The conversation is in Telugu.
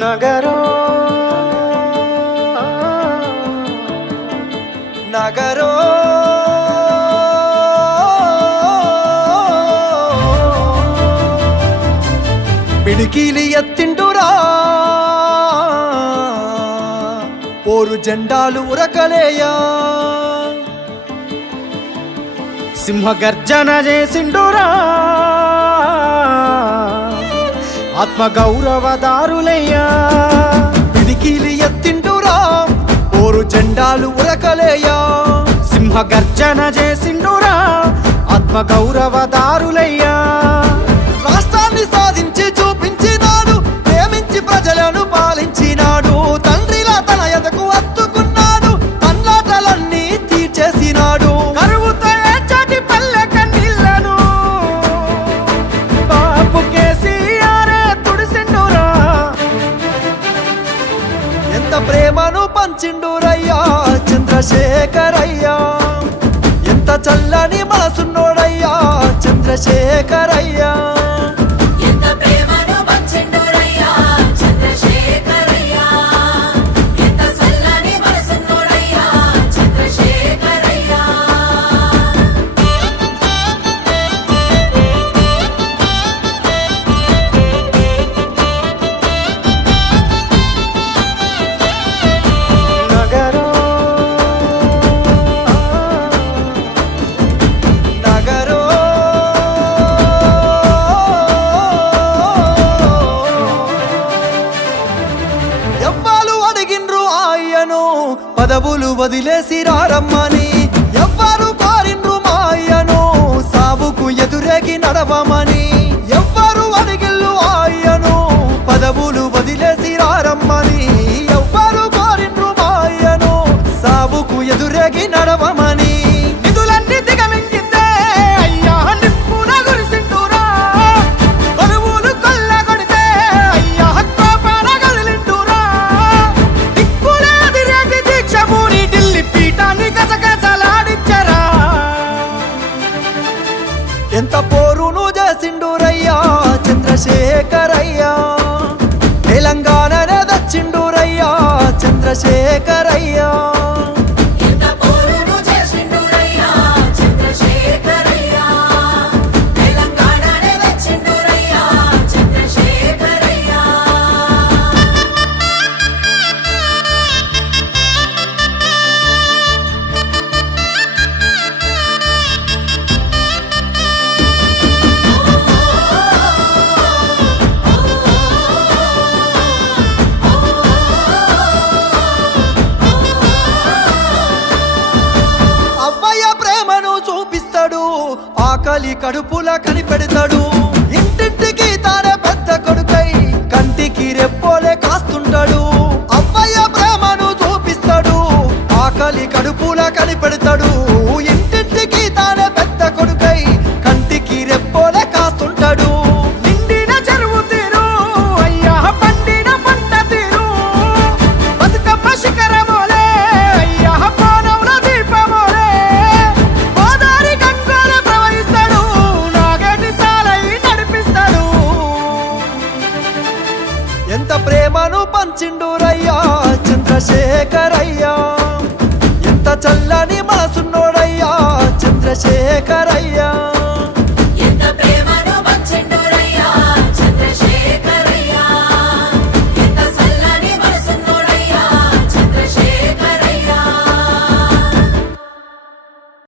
నగరో నగరో పిడికిలి ఎత్తిండురా పోరు జెండాలు ఉరకలేయా సింహగర్జన చేసిండురా ఆత్మగౌరవదారులయ్యా పిడికిలి ఎత్తిండురా పోరు జెండాలు ఉరకలేయా సింహగర్జన చేసిండురా ఆత్మగౌరవదారులయ్యా రాష్ట్రాన్ని సాధించి చూపించినాడు ప్రేమించి ప్రజలను పాలించినాడు తండ్రిలా తన ఎదకు అత్తుకున్నాడు తన్లాటలన్నీ తీర్చేసినాడు కరువుతో ఏచాటి పల్లె కన్నీళ్లను బాపు కేసీఆరే తుడిసిండురా ఎంత ప్రేమను పంచిండురయ్యా చంద్రశేఖరయ్యా ఎంత చల్లని మనసున్నోడయ్యా చంద్రశేఖరయ్యా పదవులు వదిలేసి రారమ్మని ఎవ్వరు కోరిండ్రు మాయను సావుకు ఎదురేగి నడవమని ఎవ్వరు అడిగిల్లు ఆయను పదవులు వదిలేసి రారమ్మని ఎవ్వరు కోరిండ్రు మాయను సావుకు ఎదురేగి నడవమని నిధులన్నీ దిగమింగిందే అయ్యా నిప్పున గురిసిండురా కొలువులు కొల్లగొడితే అయ్యా కోపాన గదిలిండురా ఎంత పోరును చేసిండురయ్యా చంద్రశేఖరయ్యా తెలంగాణనే దచ్చిండురయ్యా చంద్రశేఖరయ్యా ఆకలి కడుపుల కనిపెడతాడు ఇంటింటికి తానే పెద్ద కొడుకై కంటికి రెప్పోలే కాస్తుంటాడు అవ్వయ్య ప్రేమను చూపిస్తాడు ఆకలి కడుపుల కనిపెడతాడు ఇంటింటికి తానే పెద్ద కొడుకై కంటికి రెప్పోలే కాస్తుంటాడు నిండిన చెరువు తీరు అయ్యా పండిన పంట తీరు బతుకమ్మ శిఖరమోలే అయ్యా పానవుల దీపమోలే ఎంత ప్రేమను పంచిండురయ్యా చంద్రశేఖరయ్యా ఎంత చల్లని మనసున్నోడయ్యా చంద్రశేఖరయ్యా